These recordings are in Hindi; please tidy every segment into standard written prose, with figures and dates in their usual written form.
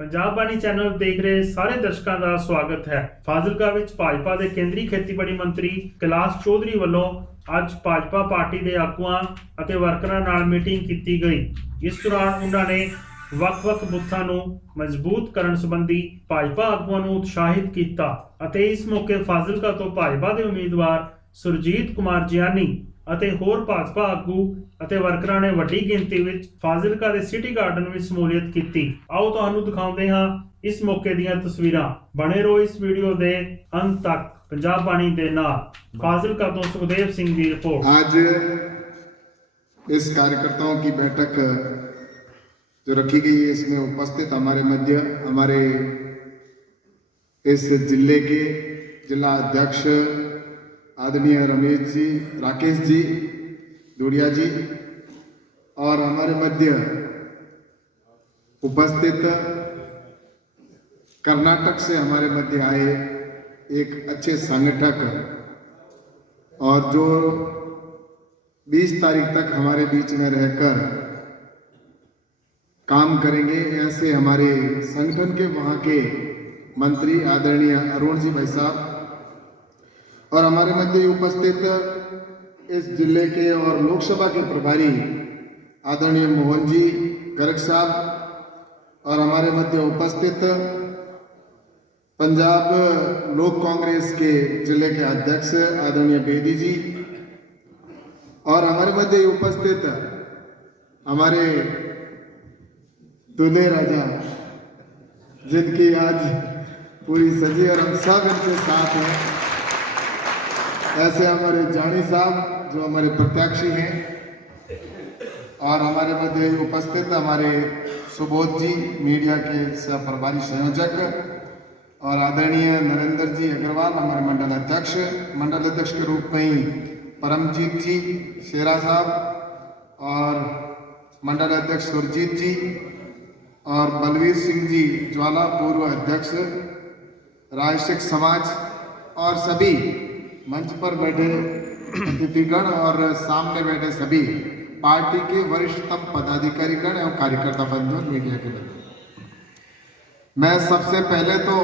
ਪੰਜਾਬ ਬਾਣੀ ਚੈਨਲ ਦੇਖ ਰਹੇ ਸਾਰੇ ਦਰਸ਼ਕਾਂ ਦਾ ਸਵਾਗਤ ਹੈ। ਫਾਜ਼ਿਲਕਾ ਵਿੱਚ ਭਾਜਪਾ ਦੇ ਕੇਂਦਰੀ ਖੇਤੀਬਾੜੀ ਮੰਤਰੀ ਕੈਲਾਸ਼ ਚੌਧਰੀ ਵੱਲੋਂ ਅੱਜ ਭਾਜਪਾ ਪਾਰਟੀ ਦੇ ਆਗੂਆਂ ਅਤੇ ਵਰਕਰਾਂ ਨਾਲ ਮੀਟਿੰਗ ਕੀਤੀ ਗਈ। ਇਸ ਦੌਰਾਨ ਉਹਨਾਂ ਨੇ ਵੱਖ-ਵੱਖ ਬੂਥਾਂ ਨੂੰ ਮਜ਼ਬੂਤ ਕਰਨ ਸੰਬੰਧੀ ਭਾਜਪਾ ਆਗੂਆਂ ਨੂੰ ਉਤਸ਼ਾਹਿਤ ਕੀਤਾ ਅਤੇ ਇਸ ਮੌਕੇ ਫਾਜ਼ਿਲਕਾ ਤੋਂ ਭਾਜਪਾ ਦੇ ਉਮੀਦਵਾਰ ਸੁਰਜੀਤ ਕੁਮਾਰ ਜਿਆਨੀ ਅਤੇ ਹੋਰ ਭਾਜਪਾ ਆਗੂ ਅਤੇ ਵਰਕਰਾਂ ਨੇ ਵੱਡੀ ਗਿਣਤੀ ਵਿੱਚ ਫਾਜ਼ਿਲਕਾ ਦੇ ਸਿਟੀ ਗਾਰਡਨ ਵਿੱਚ ਸ਼ਮੂਲੀਅਤ ਕੀਤੀ। ਆਓ ਤੁਹਾਨੂੰ ਦਿਖਾਉਂਦੇ ਹਾਂ ਇਸ ਮੌਕੇ ਦੀਆਂ ਤਸਵੀਰਾਂ। ਬਣੇ ਰਹੋ ਇਸ ਵੀਡੀਓ ਦੇ ਅੰਤ तक। पंजाब बाणी दे नाल फाजिलका तो सुखदेव सिंह की रिपोर्ट। आज इस कार्यकर्ताओं की बैठक जो रखी गई है, इसमें उपस्थित हमारे मध्य हमारे इस जिले के जिला अध्यक्ष आदरणीय रमेश जी, राकेश जी, दुड़िया जी और हमारे मध्य उपस्थित कर्नाटक से हमारे मध्य आए एक अच्छे संगठक और जो 20 तारीख तक हमारे बीच में रहकर काम करेंगे, ऐसे हमारे संगठन के वहाँ के मंत्री आदरणीय अरुण जी भाई साहब और हमारे मध्य उपस्थित इस जिले के और लोकसभा के प्रभारी आदरणीय मोहन जी गर्ग साहब और हमारे मध्य उपस्थित पंजाब लोक कांग्रेस के जिले के अध्यक्ष आदरणीय बेदी जी और हमारे मध्य उपस्थित हमारे दूल्हे राजा जिनकी आज पूरी सजी और हम सब इनके साथ हैं, ऐसे हमारे जानी साहब जो हमारे प्रत्याशी हैं और हमारे मध्य उपस्थित हमारे सुबोध जी मीडिया के सह प्रभारी संयोजक और आदरणीय नरेंद्र जी अग्रवाल हमारे मंडल अध्यक्ष के रूप में ही परमजीत जी शेरा साहब और मंडल अध्यक्ष सुरजीत जी और बलवीर सिंह जी ज्वाला पूर्व अध्यक्ष राजसिक समाज और सभी मंच पर बैठे अतिथिगण और सामने बैठे सभी पार्टी के वरिष्ठतम पदाधिकारीगण एवं कार्यकर्ता बंधु और मीडिया के बंधु, मैं सबसे पहले तो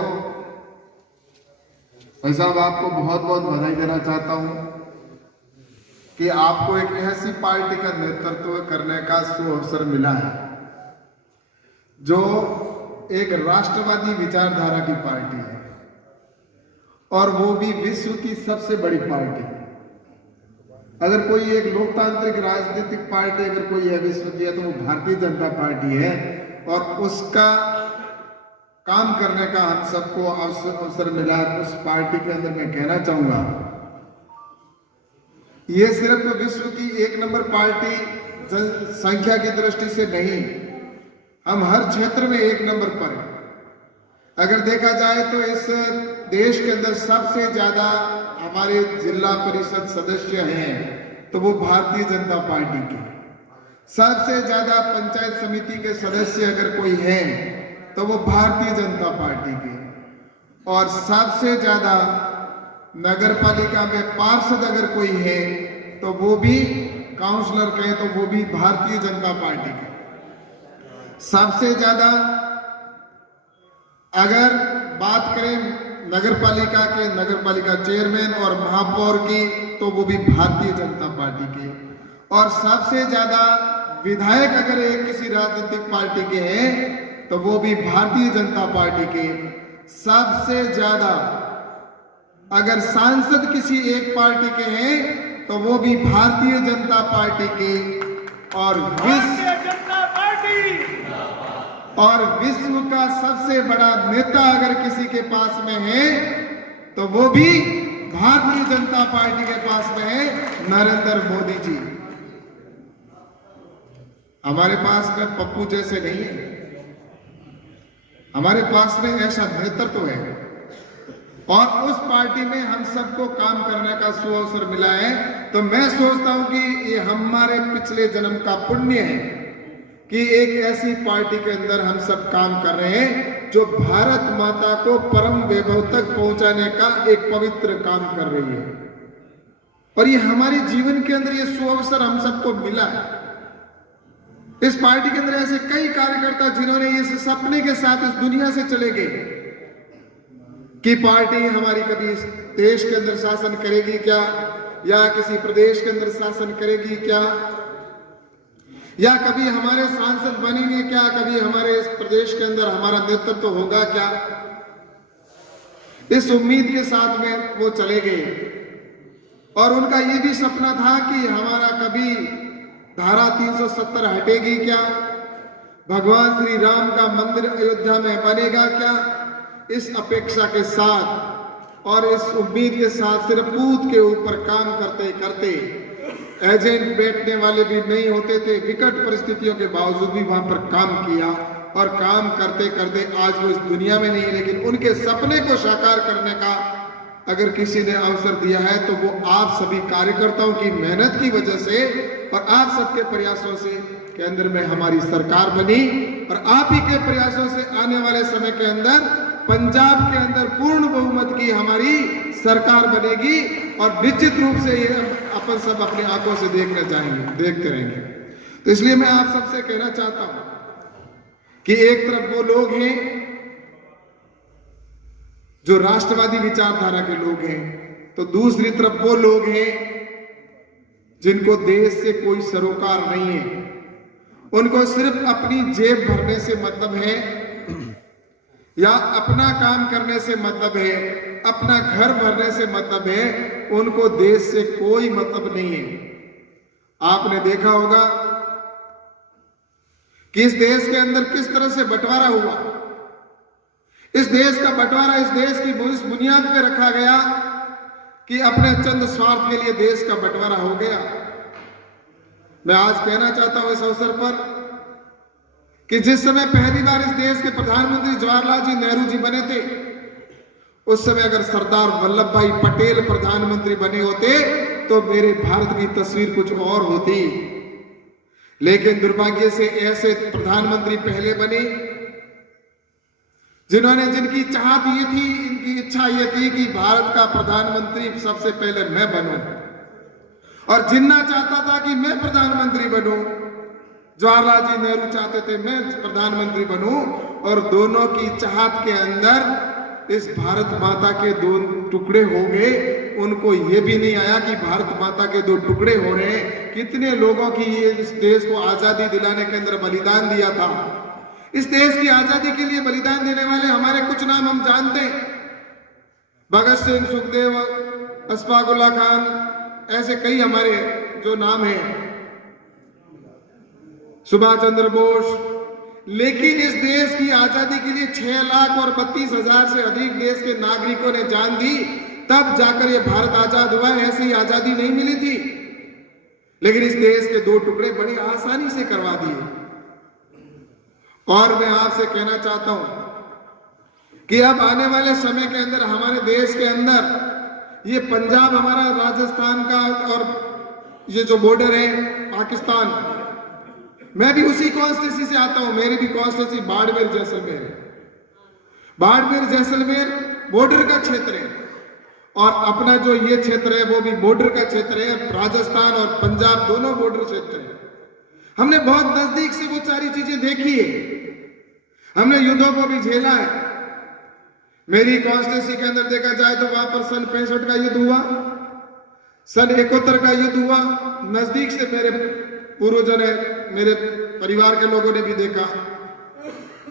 भाई साहब आपको बहुत बहुत बधाई देना चाहता हूं कि आपको एक ऐसी पार्टी का नेतृत्व करने का सुअवसर मिला है जो एक राष्ट्रवादी विचारधारा की पार्टी है और वो भी विश्व की सबसे बड़ी पार्टी। अगर कोई एक लोकतांत्रिक राजनीतिक पार्टी अगर कोई है विश्व की है तो वो भारतीय जनता पार्टी है और उसका काम करने का हम सबको अवसर मिला। उस पार्टी के अंदर मैं कहना चाहूंगा, ये सिर्फ विश्व की एक नंबर पार्टी जनसंख्या की दृष्टि से नहीं, हम हर क्षेत्र में एक नंबर पर हैं। अगर देखा जाए तो इस देश के अंदर सबसे ज्यादा हमारे जिला परिषद सदस्य हैं तो वो भारतीय जनता पार्टी के, सबसे ज्यादा पंचायत समिति के सदस्य अगर कोई है तो वो भारतीय जनता पार्टी के, और सबसे ज्यादा नगर पालिका में पार्षद अगर कोई है तो वो भी काउंसलर कहें तो वो भी भारतीय जनता पार्टी के। सबसे ज्यादा अगर बात करें नगर पालिका चेयरमैन और महापौर की तो वो भी भारतीय जनता पार्टी के, और सबसे ज्यादा विधायक अगर एक किसी राजनीतिक पार्टी के हैं तो वो भी भारतीय जनता पार्टी के। सबसे ज्यादा अगर सांसद किसी एक पार्टी के हैं तो वो भी भारतीय जनता पार्टी के, और विश्व का सबसे बड़ा नेता अगर किसी के पास में है तो वो भी भारतीय जनता पार्टी के पास में है, नरेंद्र मोदी जी। हमारे पास में पप्पू जैसे नहीं है, हमारे पास में ऐसा नेतृत्व है और उस पार्टी में हम सबको काम करने का सुअवसर मिला है। तो मैं सोचता हूं कि ये हमारे पिछले जन्म का पुण्य है कि एक ऐसी पार्टी के अंदर हम सब काम कर रहे हैं जो भारत माता को परम वैभव तक पहुंचाने का एक पवित्र काम कर रही है, और ये हमारे जीवन के अंदर ये सुअवसर हम सबको मिला है। इस पार्टी के अंदर ऐसे कई कार्यकर्ता जिन्होंने इस सपने के साथ इस दुनिया से चले गए कि पार्टी हमारी कभी इस देश के अंदर शासन करेगी क्या, या किसी प्रदेश के अंदर शासन करेगी क्या, या कभी हमारे सांसद बनेंगे क्या, कभी हमारे इस प्रदेश के अंदर हमारा नेतृत्व होगा क्या। इस उम्मीद के साथ में वो चले गए और उनका ये भी सपना था कि हमारा कभी धारा 370 हटेगी क्या, भगवान श्री राम का मंदिर अयोध्या में बनेगा क्या। इस अपेक्षा के साथ और इस उम्मीद के साथ सिर्फ बूथ के ऊपर काम करते करते, एजेंट बैठने वाले भी नहीं होते थे, विकट परिस्थितियों के बावजूद भी वहां पर काम किया और काम करते करते आज वो इस दुनिया में नहीं है, लेकिन उनके सपने को साकार करने का अगर किसी ने अवसर दिया है तो वो आप सभी कार्यकर्ताओं की मेहनत की वजह से और आप सबके प्रयासों से केंद्र में हमारी सरकार बनी और आप ही के प्रयासों से आने वाले समय के अंदर पंजाब के अंदर पूर्ण बहुमत की हमारी सरकार बनेगी और निश्चित रूप से ये अपन सब अपनी आंखों से देखना चाहेंगे, देखते रहेंगे। तो इसलिए मैं आप सबसे कहना चाहता हूं कि एक तरफ वो लोग हैं जो राष्ट्रवादी विचारधारा के लोग हैं, तो दूसरी तरफ वो लोग हैं जिनको देश से कोई सरोकार नहीं है, उनको सिर्फ अपनी जेब भरने से मतलब है या अपना काम करने से मतलब है, अपना घर भरने से मतलब है, उनको देश से कोई मतलब नहीं है। आपने देखा होगा कि इस देश के अंदर किस तरह से बंटवारा हुआ। इस देश का बंटवारा इस देश की इस बुनियाद पे रखा गया कि अपने चंद स्वार्थ के लिए देश का बंटवारा हो गया। मैं आज कहना चाहता हूं इस अवसर पर कि जिस समय पहली बार इस देश के प्रधानमंत्री जवाहरलाल जी नेहरू जी बने थे, उस समय अगर सरदार वल्लभ भाई पटेल प्रधानमंत्री बने होते तो मेरे भारत की तस्वीर कुछ और होती। लेकिन दुर्भाग्य से ऐसे प्रधानमंत्री पहले बने जिन्होंने, जिनकी चाहत ये थी, इनकी इच्छा ये थी कि भारत का प्रधानमंत्री सबसे पहले मैं बनूं, और जिन्ना चाहता था कि मैं प्रधानमंत्री बनूं, जवाहरलाल जी नेहरू चाहते थे मैं प्रधानमंत्री बनूं, और दोनों की चाहत के अंदर इस भारत माता के दो टुकड़े हो गए। उनको ये भी नहीं आया कि भारत माता के दो टुकड़े हो रहे हैं, कितने लोगों की ये इस देश को आजादी दिलाने के अंदर बलिदान दिया था। इस देश की आजादी के लिए बलिदान देने वाले हमारे कुछ नाम हम जानते हैं, भगत सिंह, सुखदेव, अशफाक उल्लाह खान, ऐसे कई हमारे जो नाम हैं, सुभाष चंद्र बोस। लेकिन इस देश की आजादी के लिए 6,32,000 से अधिक देश के नागरिकों ने जान दी, तब जाकर यह भारत आजाद हुआ। ऐसी आजादी नहीं मिली थी, लेकिन इस देश के दो टुकड़े बड़ी आसानी से करवा दिए। और मैं आपसे कहना चाहता हूं कि अब आने वाले समय के अंदर हमारे देश के अंदर ये पंजाब हमारा, राजस्थान का और ये जो बॉर्डर है पाकिस्तान, मैं भी उसी कॉन्स्टिट्यूंसी से आता हूं, मेरी भी कॉन्स्टिट्यूंसी बाड़मेर जैसलमेर है। बाड़मेर जैसलमेर बॉर्डर का क्षेत्र है और अपना जो ये क्षेत्र है वो भी बॉर्डर का क्षेत्र है। राजस्थान और पंजाब दोनों बॉर्डर क्षेत्र है। हमने बहुत नजदीक से वो सारी चीजें देखी है, हमने युद्धों को भी झेला है। मेरी कॉन्स्टिट्यूंसी के अंदर देखा जाए तो वहां पर सन 65 का युद्ध हुआ, सन 71 का युद्ध हुआ, नजदीक से मेरे पूर्वजों ने, मेरे परिवार के लोगों ने भी देखा।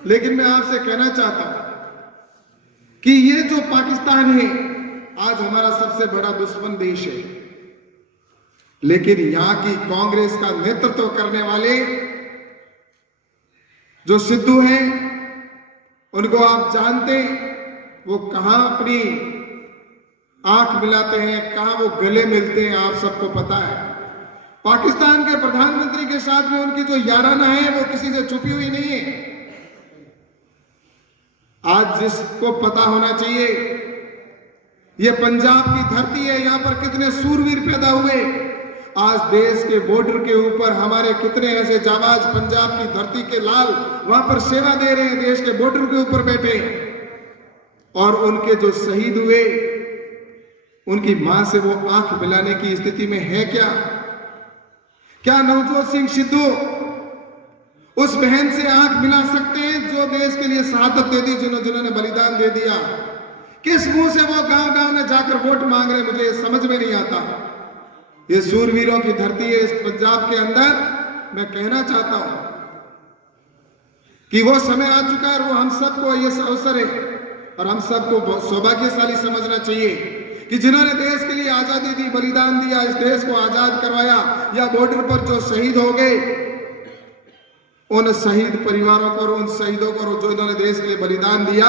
लेकिन मैं आपसे कहना चाहता हूं कि ये जो पाकिस्तान है आज हमारा सबसे बड़ा दुश्मन देश है, लेकिन यहां की कांग्रेस का नेतृत्व करने वाले जो सिद्धू हैं, उनको आप जानते हैं वो कहां अपनी आंख मिलाते हैं, कहां वो गले मिलते हैं, आप सबको पता है। पाकिस्तान के प्रधानमंत्री के साथ में उनकी जो याराना है वो किसी से छुपी हुई नहीं है। आज जिसको पता होना चाहिए, ये पंजाब की धरती है, यहां पर कितने सूरवीर पैदा हुए। आज देश के बॉर्डर के ऊपर हमारे कितने ऐसे जाबाज पंजाब की धरती के लाल वहां पर सेवा दे रहे हैं, देश के बॉर्डर के ऊपर बैठे। और उनके जो शहीद हुए, उनकी मां से वो आंख मिलाने की स्थिति में है क्या? क्या नवजोत सिंह सिद्धू उस बहन से आंख मिला सकते हैं जो देश के लिए शहादत दे दी, जिन्होंने बलिदान दे दिया। किस मुंह से वो गांव गांव में जाकर वोट मांग रहे, मुझे समझ में नहीं आता। ये सूरवीरों की धरती है इस पंजाब के अंदर। मैं कहना चाहता हूं कि वो समय आ चुका है और वो हम सबको ये अवसर है और हम सबको सौभाग्यशाली समझना चाहिए कि जिन्होंने देश के लिए आजादी दी, बलिदान दिया, इस देश को आजाद करवाया, या बॉर्डर पर जो शहीद हो गए, उन शहीद परिवारों को और उन शहीदों को जो इन्होंने देश के लिए बलिदान दिया,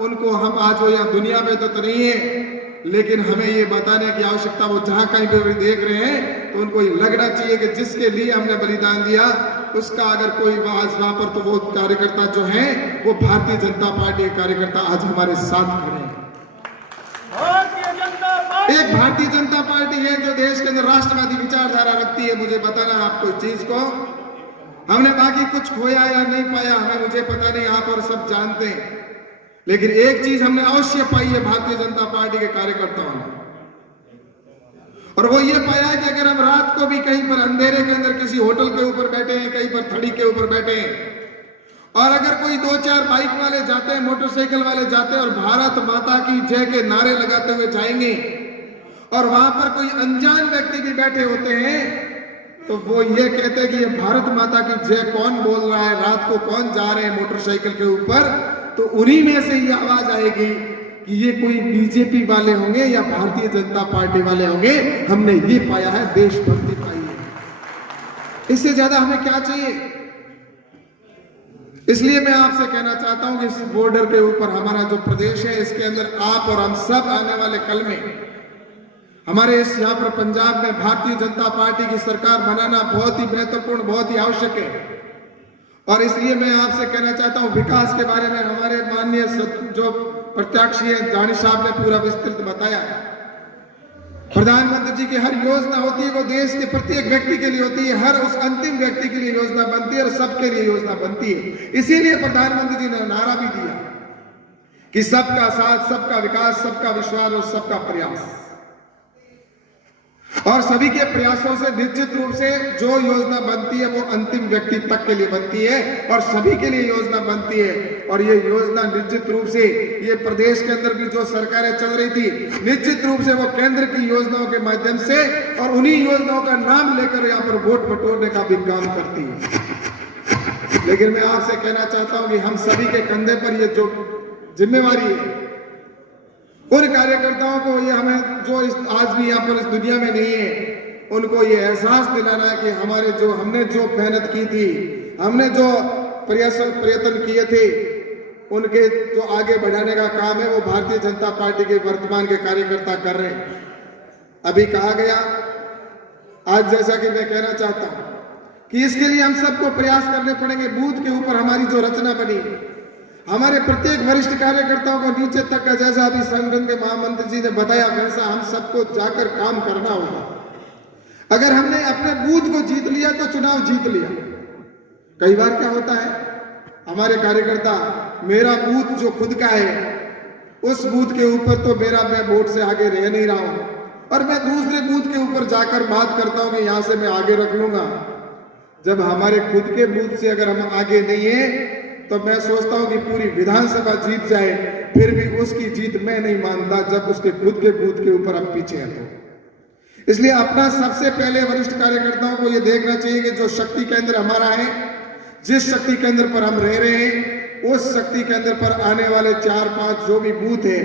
उनको हम आज वो यहाँ दुनिया में तो नहीं है, लेकिन हमें ये बताने की आवश्यकता, वो जहां कहीं पे भी देख रहे हैं तो उनको ये लगना चाहिए कि जिसके लिए हमने बलिदान दिया उसका अगर कोई वहां पर, तो वो कार्यकर्ता जो है वो भारतीय जनता पार्टी के कार्यकर्ता आज हमारे साथ खड़े हैं। एक भारतीय जनता पार्टी है जो देश के अंदर राष्ट्रवादी विचारधारा रखती है। मुझे बताना आपको इस चीज को, हमने बाकी कुछ खोया या नहीं पाया हमें मुझे पता नहीं, आप और सब जानते हैं, लेकिन एक चीज हमने अवश्य पाई है भारतीय जनता पार्टी के कार्यकर्ताओं ने, और वो ये पाया है कि अगर हम रात को भी कहीं पर अंधेरे के अंदर किसी होटल के ऊपर बैठे हैं, कहीं पर थड़ी के ऊपर बैठे हैं, और अगर कोई 2-4 बाइक वाले जाते हैं, मोटरसाइकिल वाले जाते हैं और भारत माता की जय के नारे लगाते हुए जाएंगे, और वहां पर कोई अनजान व्यक्ति भी बैठे होते हैं, तो वो ये कहते हैं कि ये भारत माता की जय कौन बोल रहा है, रात को कौन जा रहे हैं मोटरसाइकिल के ऊपर, तो उन्हीं में से ये आवाज आएगी कि ये कोई बीजेपी वाले होंगे या भारतीय जनता पार्टी वाले होंगे। हमने ये पाया है, देशभक्ति पाई है, इससे ज्यादा हमें क्या चाहिए। इसलिए मैं आपसे कहना चाहता हूं कि इस बॉर्डर के ऊपर हमारा जो प्रदेश है, इसके अंदर आप और हम सब आने वाले कल में हमारे इस यहाँ पर पंजाब में भारतीय जनता पार्टी की सरकार बनाना बहुत ही महत्वपूर्ण, बहुत ही आवश्यक है। और इसलिए मैं आपसे कहना चाहता हूं, विकास के बारे में हमारे माननीय जो प्रत्याशी है जानी साहब ने पूरा विस्तृत बताया। प्रधानमंत्री जी की हर योजना होती है वो देश के प्रत्येक व्यक्ति के लिए होती है, हर उस अंतिम व्यक्ति के लिए योजना बनती है और सबके लिए योजना बनती है। इसीलिए प्रधानमंत्री जी ने नारा भी दिया कि सबका साथ, सबका विकास, सबका विश्वास और सबका प्रयास। और सभी के प्रयासों से निश्चित रूप से जो योजना बनती है वो अंतिम व्यक्ति तक के लिए बनती है और सभी के लिए योजना बनती है। और ये योजना निश्चित रूप से ये प्रदेश के अंदर भी जो सरकारें चल रही थी, निश्चित रूप से वो केंद्र की योजनाओं के माध्यम से और उन्हीं योजनाओं का नाम लेकर यहाँ पर वोट बटोरने का भी काम करती है। लेकिन मैं आपसे कहना चाहता हूं कि हम सभी के कंधे पर ये जो जिम्मेवारी है, उन कार्यकर्ताओं को ये हमें जो आज भी यहाँ पर इस दुनिया में नहीं है, उनको ये एहसास दिलाना है कि हमने जो मेहनत की थी, हमने जो प्रयत्न किए थे, उनके जो आगे बढ़ाने का काम है वो भारतीय जनता पार्टी के वर्तमान के कार्यकर्ता कर रहे हैं। अभी कहा गया, आज जैसा कि मैं कहना चाहता हूं कि इसके लिए हम सबको प्रयास करने पड़ेंगे। बूथ के ऊपर हमारी जो रचना बनी, हमारे प्रत्येक वरिष्ठ कार्यकर्ताओं को नीचे तक का, जैसा अभी संगठन के महामंत्री जी ने बताया, वैसा हम सबको जाकर काम करना होगा। अगर हमने अपने बूथ को जीत लिया तो चुनाव जीत लिया। कई बार क्या होता है, हमारे कार्यकर्ता, मेरा बूथ जो खुद का है उस बूथ के ऊपर तो मैं वोट से आगे रह नहीं रहा हूं, और मैं दूसरे बूथ के ऊपर जाकर बात करता हूं कि यहां से मैं आगे रख लूंगा। जब हमारे खुद के बूथ से अगर हम आगे नहीं है तो मैं सोचता हूं कि पूरी विधानसभा जीत जाए, फिर भी उसकी जीत मैं नहीं मानता जब उसके खुद के बूथ के ऊपर हम पीछे हैं। तो इसलिए अपना सबसे पहले वरिष्ठ कार्यकर्ताओं को यह देखना चाहिए कि जो शक्ति केंद्र हमारा है, जिस शक्ति केंद्र पर हम रह रहे हैं, उस शक्ति केंद्र पर आने वाले 4-5 जो भी बूथ है,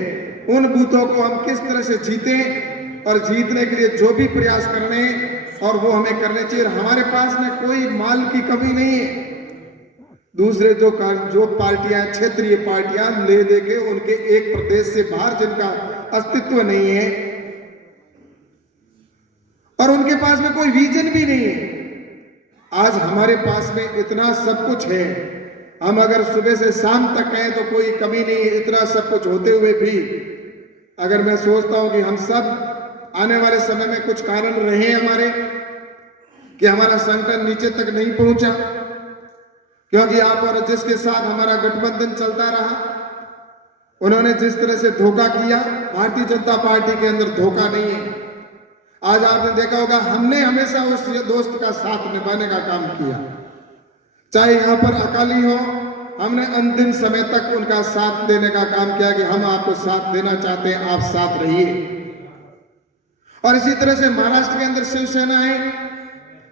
उन बूथों को हम किस तरह से जीतें, और जीतने के लिए जो भी प्रयास करने और वो हमें करने चाहिए। हमारे पास में कोई माल की कमी नहीं है। दूसरे जो पार्टियां, क्षेत्रीय पार्टियां ले दे के उनके एक प्रदेश से बाहर जिनका अस्तित्व नहीं है और उनके पास में कोई विजन भी नहीं है, आज हमारे पास में इतना सब कुछ है। हम अगर सुबह से शाम तक कहें तो कोई कमी नहीं है। इतना सब कुछ होते हुए भी अगर मैं सोचता हूं कि हम सब आने वाले समय में कुछ कारण रहे हमारे कि हमारा संगठन नीचे तक नहीं पहुंचा, क्योंकि आप और जिसके साथ हमारा गठबंधन चलता रहा, उन्होंने जिस तरह से धोखा किया, भारतीय जनता पार्टी के अंदर धोखा नहीं है। आज आपने देखा होगा, हमने हमेशा उस दोस्त का साथ निभाने का काम किया। चाहे यहाँ पर अकाली हो, हमने अंतिम समय तक उनका साथ देने का काम किया कि हम आपको साथ देना चाहते हैं, आप साथ रहिए। और इसी तरह से महाराष्ट्र के अंदर शिवसेना है,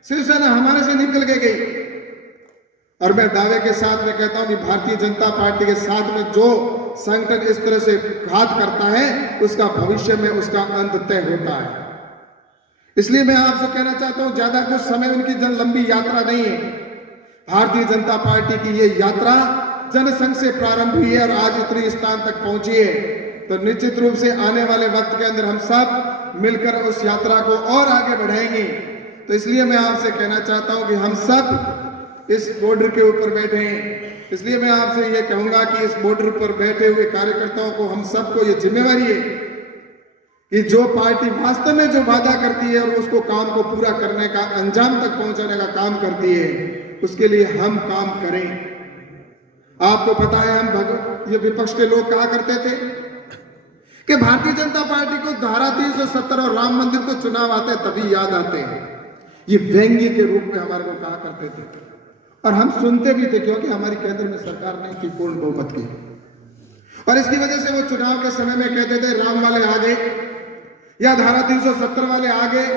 शिवसेना हमारे से निकल के गई। और मैं दावे के साथ में कहता हूं कि भारतीय जनता पार्टी के साथ में जो संगठन इस तरह से घात करता है, उसका भविष्य में उसका अंत तय होता है। इसलिए मैं आपसे कहना चाहता हूं, ज्यादा कुछ समय उनकी लंबी यात्रा नहीं है। भारतीय जनता पार्टी की ये यात्रा जनसंघ से प्रारंभ हुई है और आज इतनी स्थान तक पहुंची है। तो निश्चित रूप से आने वाले वक्त के अंदर हम सब मिलकर उस यात्रा को और आगे बढ़ाएंगे। तो इसलिए मैं आपसे कहना चाहता हूं कि हम सब इस बॉर्डर के ऊपर बैठे हैं। इसलिए मैं आपसे ये कहूंगा कि इस बॉर्डर पर बैठे हुए कार्यकर्ताओं को, हम सबको ये जिम्मेवारी है कि जो पार्टी वास्तव में जो वादा करती है और उसको काम को पूरा करने का, अंजाम तक पहुंचाने का काम करती है, उसके लिए हम काम करें। आपको पता है, हम ये विपक्ष के लोग कहा करते थे कि भारतीय जनता पार्टी को धारा 370 और राम मंदिर को चुनाव आते तभी याद आते हैं। ये व्यंग्य के रूप में हमारे को कहा करते थे और हम सुनते भी थे, क्योंकि हमारी केंद्र में सरकार नहीं थी पूर्ण बहुमत की। और इसकी वजह से वो चुनाव के समय में कहते थे राम वाले आ गए या धारा 370 वाले आ गए,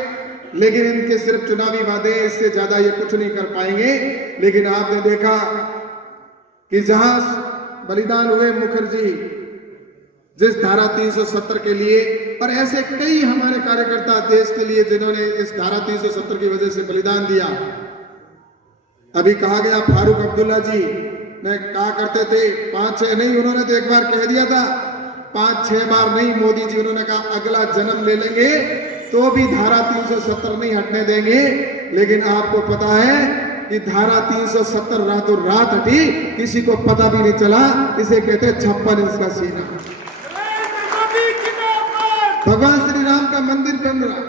लेकिन इनके सिर्फ चुनावी वादे, इससे ज्यादा ये कुछ नहीं कर पाएंगे। लेकिन आपने देखा कि जहां बलिदान हुए मुखर्जी जिस धारा 370 के लिए, और ऐसे कई हमारे कार्यकर्ता देश के लिए जिन्होंने इस धारा 370 की वजह से बलिदान दिया। अभी कहा गया फारूक अब्दुल्ला जी ने कहा करते थे 5-6 नहीं, उन्होंने तो एक बार कह दिया था 5-6 बार नहीं, मोदी जी उन्होंने कहा अगला जन्म ले लेंगे तो भी धारा 370 नहीं हटने देंगे। लेकिन आपको पता है कि धारा 370 रातों रात हटी, किसी को पता भी नहीं चला। इसे कहते हैं 56 इंच का सीना। भगवान श्री राम का मंदिर बन रहा,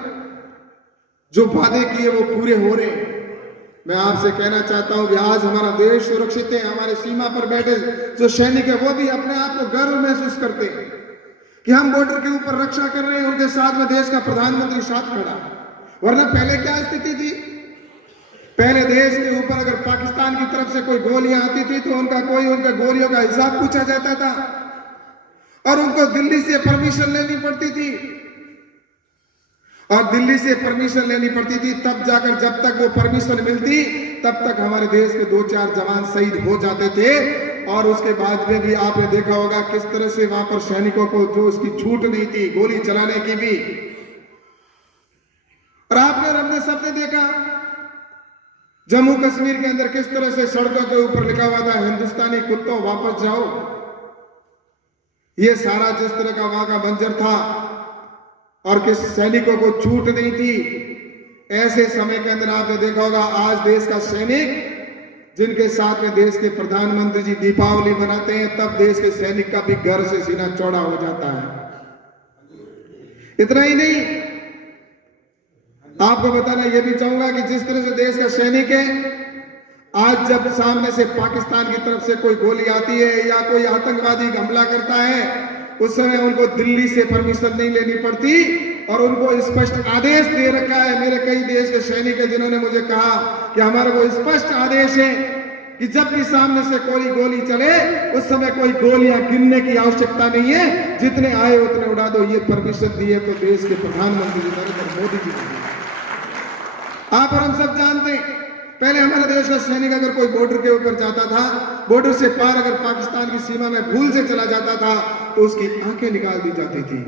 जो वादे किए वो पूरे हो रहे। मैं आपसे कहना चाहता हूं कि आज हमारा देश सुरक्षित है। हमारे सीमा पर बैठे जो सैनिक है वो भी अपने आप को गर्व महसूस करते हैं कि हम बॉर्डर के ऊपर रक्षा कर रहे हैं, उनके साथ में देश का प्रधानमंत्री साथ खड़ा। वरना पहले क्या स्थिति थी? पहले देश के ऊपर अगर पाकिस्तान की तरफ से कोई गोलियां आती थी तो उनका गोलियों का हिसाब पूछा जाता था और उनको दिल्ली से परमिशन लेनी पड़ती थी। और दिल्ली से परमिशन लेनी पड़ती थी, तब जाकर, जब तक वो परमिशन मिलती तब तक हमारे देश के 2-4 जवान शहीद हो जाते थे। और उसके बाद में भी आपने देखा होगा किस तरह से वहां पर सैनिकों को जो उसकी छूट नहीं थी गोली चलाने की भी। और आपने और हमने सबने देखा जम्मू कश्मीर के अंदर किस तरह से सड़कों के ऊपर लिखा हुआ था हिंदुस्तानी कुत्तों वापस जाओ। ये सारा जिस तरह का वहां का मंजर था और किस सैनिकों को छूट नहीं थी। ऐसे समय के अंदर आपने देखा होगा आज देश का सैनिक जिनके साथ में देश के प्रधानमंत्री जी दीपावली मनाते हैं, तब देश के सैनिक का भी गर्व से सीना चौड़ा हो जाता है। इतना ही नहीं, आपको बताना यह भी चाहूंगा कि जिस तरह से देश का सैनिक है, आज जब सामने से पाकिस्तान की तरफ से कोई गोली आती है या कोई आतंकवादी हमला करता है, उस समय उनको दिल्ली से परमिशन नहीं लेनी पड़ती और उनको स्पष्ट आदेश दे रखा है। मेरे कई देश के सैनिक है जिन्होंने मुझे कहा कि हमारा वो स्पष्ट आदेश है कि जब भी सामने से कोई गोली चले उस समय कोई गोलियां गिनने की आवश्यकता नहीं है, जितने आए उतने उड़ा दो। ये परमिशन दिए तो देश के प्रधानमंत्री नरेंद्र मोदी जी ने। आप और हम सब जानते हैं, पहले हमारे देश का सैनिक अगर कोई बॉर्डर के ऊपर जाता था, बॉर्डर से पार अगर पाकिस्तान की सीमा में भूल से चला जाता था तो उसकी आंखें निकाल दी जाती थी,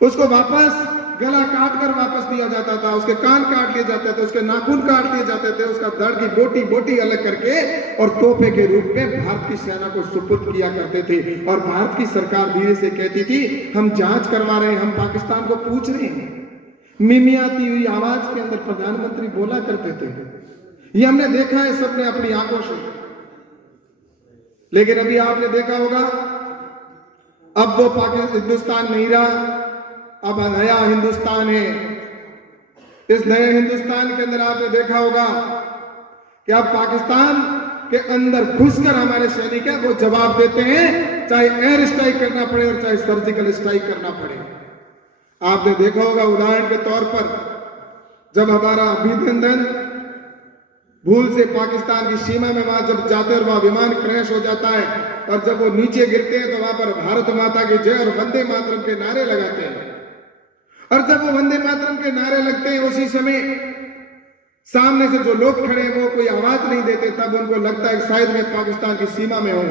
उसको वापस गला काट कर वापस दिया जाता था, उसके कान काट लिए जाते थे, उसके नाखून काट लिए जाते थे, उसका धड़ की बोटी बोटी अलग करके और तोहफे के रूप में भारत की सेना को सुपुर्द किया करते थे। और भारत की सरकार धीरे से कहती थी हम जांच करवा रहे हैं, हम पाकिस्तान को पूछ रहे हैं। मिमियाती हुई आवाज के अंदर प्रधानमंत्री बोला करते थे। ये हमने देखा है सबने अपनी आंखों से। लेकिन अभी आपने देखा होगा अब वो पाकिस्तान हिंदुस्तान नहीं रहा, अब नया हिंदुस्तान है। इस नए हिंदुस्तान के अंदर आपने देखा होगा कि अब पाकिस्तान के अंदर घुसकर हमारे सैनिक है वो जवाब देते हैं, चाहे एयर स्ट्राइक करना पड़े और चाहे सर्जिकल स्ट्राइक करना पड़े। आपने देखा होगा उदाहरण के तौर पर जब हमारा अभिनंदन भूल से पाकिस्तान की सीमा में वहां जब जाते हैं और वहां विमान क्रैश हो जाता है और जब वो नीचे गिरते हैं तो वहां पर भारत माता की जय और वंदे मातरम के नारे लगाते हैं। और जब वो वंदे मातरम के नारे लगते हैं उसी समय सामने से जो लोग खड़े हैं वो कोई आवाज नहीं देते, तब उनको लगता है शायद मैं पाकिस्तान की सीमा में हूं।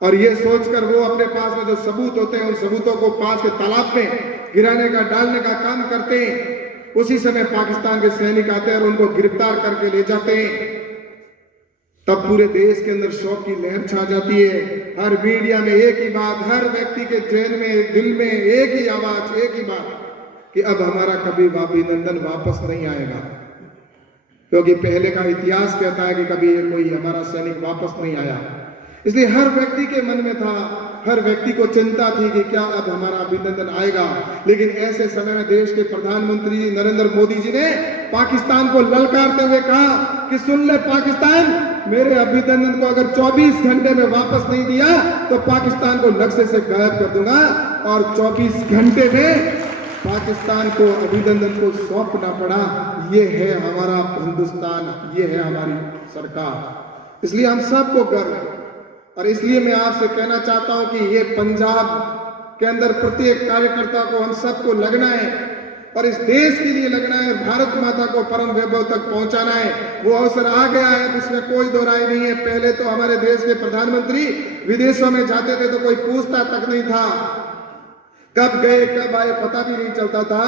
और ये सोचकर वो अपने पास में जो सबूत होते हैं उन सबूतों को पास के तालाब में गिराने का डालने का काम करते हैं। उसी समय पाकिस्तान के सैनिक आते हैं और उनको गिरफ्तार करके ले जाते हैं। तब पूरे देश के अंदर शोक की लहर छा जाती है। हर मीडिया में एक ही बात, हर व्यक्ति के चैन में दिल में एक ही आवाज, एक ही बात कि अब हमारा कभी अभिनंदन वापस नहीं आएगा, क्योंकि पहले का इतिहास कहता है कि कभी कोई हमारा सैनिक वापस नहीं आया। इसलिए हर व्यक्ति के मन में था, हर व्यक्ति को चिंता थी कि क्या अब हमारा अभिनंदन आएगा। लेकिन ऐसे समय में देश के प्रधानमंत्री नरेंद्र मोदी जी ने पाकिस्तान को ललकारते हुए कहा कि सुन ले पाकिस्तान, मेरे अभिनंदन को अगर 24 घंटे में वापस नहीं दिया तो पाकिस्तान को नक्शे से गायब कर दूंगा। और 24 घंटे में पाकिस्तान को अभिनंदन को सौंपना पड़ा। ये है हमारा हिंदुस्तान, ये है हमारी सरकार। इसलिए हम सबको गर्व है। और इसलिए मैं आपसे कहना चाहता हूं कि ये पंजाब के अंदर प्रत्येक कार्यकर्ता को हम सबको लगना है और इस देश के लिए लगना है, भारत माता को परम वैभव तक पहुंचाना है। वो अवसर आ गया है, इसमें कोई दो राय नहीं है। पहले तो हमारे देश के प्रधानमंत्री विदेशों में जाते थे तो कोई पूछता तक नहीं था, कब गए कब आए पता भी नहीं चलता था।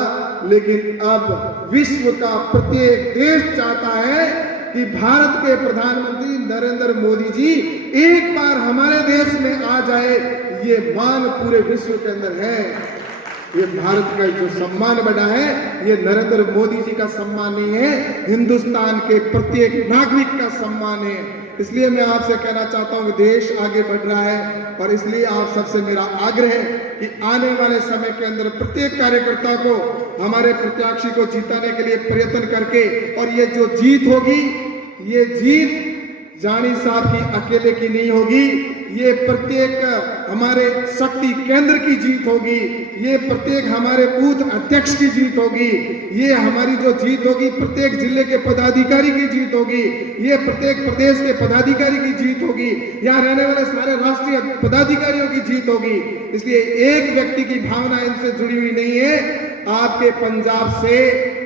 लेकिन अब विश्व का प्रत्येक देश चाहता है कि भारत के प्रधानमंत्री नरेंद्र मोदी जी एक बार हमारे देश में आ जाए। ये मांग पूरे विश्व के अंदर है। ये भारत का जो सम्मान बढ़ा है ये नरेंद्र मोदी जी का सम्मान नहीं है, हिंदुस्तान के प्रत्येक नागरिक का सम्मान है। इसलिए मैं आपसे कहना चाहता हूं कि देश आगे बढ़ रहा है और इसलिए आप सबसे मेरा आग्रह है कि आने वाले समय के अंदर प्रत्येक कार्यकर्ता को हमारे प्रत्याशी को जिताने के लिए प्रयत्न करके, और ये जो जीत होगी ये जीत जानी साहब की अकेले की नहीं होगी, ये प्रत्येक हमारे शक्ति केंद्र की जीत होगी, ये प्रत्येक हमारे बूथ अध्यक्ष की जीत होगी, ये हमारी जो जीत होगी प्रत्येक जिले के पदाधिकारी की जीत होगी, ये प्रत्येक प्रदेश के पदाधिकारी की जीत होगी, यहाँ रहने वाले सारे राष्ट्रीय पदाधिकारियों की जीत होगी। इसलिए एक व्यक्ति की भावना इनसे जुड़ी हुई नहीं है, आपके पंजाब से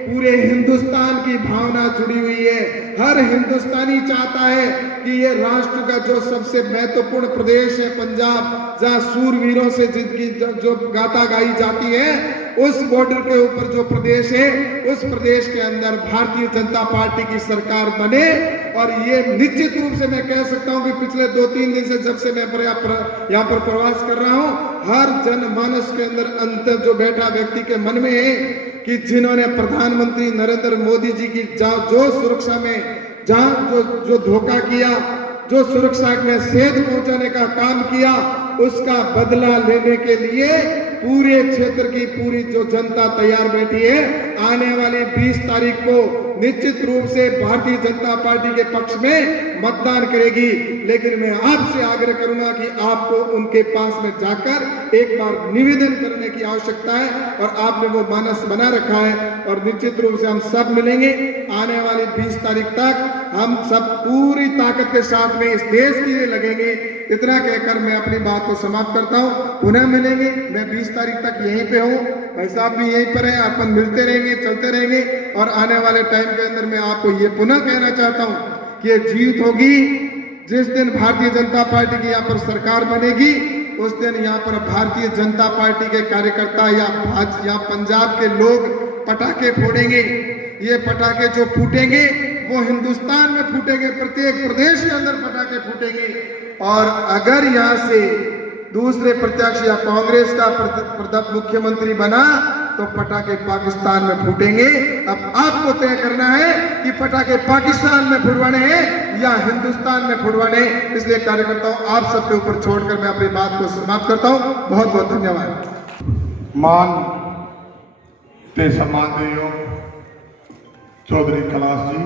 पूरे हिंदुस्तान की भावना जुड़ी हुई है। हर हिंदुस्तानी चाहता है कि ये राष्ट्र का जो सबसे महत्वपूर्ण प्रदेश है पंजाब, जहां सूरवीरों से जिनकी जो गाथा गाई जाती है, उस बॉर्डर के ऊपर जो प्रदेश है उस प्रदेश के अंदर भारतीय जनता पार्टी की सरकार बने। और ये निश्चित रूप से मैं कह सकता हूं कि पिछले 2-3 दिन से जब से मैं यहाँ पर प्रवास कर रहा हूं, हर जनमानस के अंदर अंतर जो बैठा व्यक्ति के मन में है कि जिन्होंने प्रधानमंत्री नरेंद्र मोदी जी की जो सुरक्षा में जहां जो धोखा किया, जो सुरक्षा में सेध पहुंचाने का काम किया, उसका बदला लेने के लिए पूरे क्षेत्र की पूरी जो जनता तैयार बैठी है। आने वाली 20 तारीख को निश्चित रूप से भारतीय जनता पार्टी के पक्ष में मतदान करेगी। लेकिन मैं आपसे आग्रह करूंगा कि आपको उनके पास में जाकर एक बार निवेदन करने की आवश्यकता है और आपने वो मानस बना रखा है। और निश्चित रूप से हम सब मिलेंगे आने वाली 20 तारीख तक, हम सब पूरी ताकत के साथ में इस देश के लिए लगेंगे। इतना कहकर मैं अपनी बात को समाप्त करता हूं। पुनः मिलेंगे, मैं 20 तारीख तक यहीं पे हूं, भाई साहब भी यहीं पर है, अपन मिलते रहेंगे, चलते रहेंगे। और आने वाले टाइम के अंदर मैं आपको ये पुनः कहना चाहता हूं कि ये जीत होगी जिस दिन भारतीय जनता पार्टी की यहाँ पर सरकार बनेगी, उस दिन यहाँ पर भारतीय जनता पार्टी के कार्यकर्ता या पंजाब के लोग पटाखे फोड़ेंगे। ये पटाखे जो फूटेंगे वो हिंदुस्तान में फूटेंगे, प्रत्येक प्रदेश के अंदर पटाखे फूटेंगे। और अगर यहाँ से दूसरे प्रत्याशी या कांग्रेस का मुख्यमंत्री बना तो पटाखे पाकिस्तान में फूटेंगे। अब आपको तय करना है कि पटाखे पाकिस्तान में फुटवाने हैं या हिंदुस्तान में फुटवाने हैं। इसलिए कार्यकर्ताओं आप सबके ऊपर छोड़कर मैं अपनी बात को समाप्त करता हूं। बहुत बहुत धन्यवाद। मान ते सम्माननीय चौधरी कैलाश जी,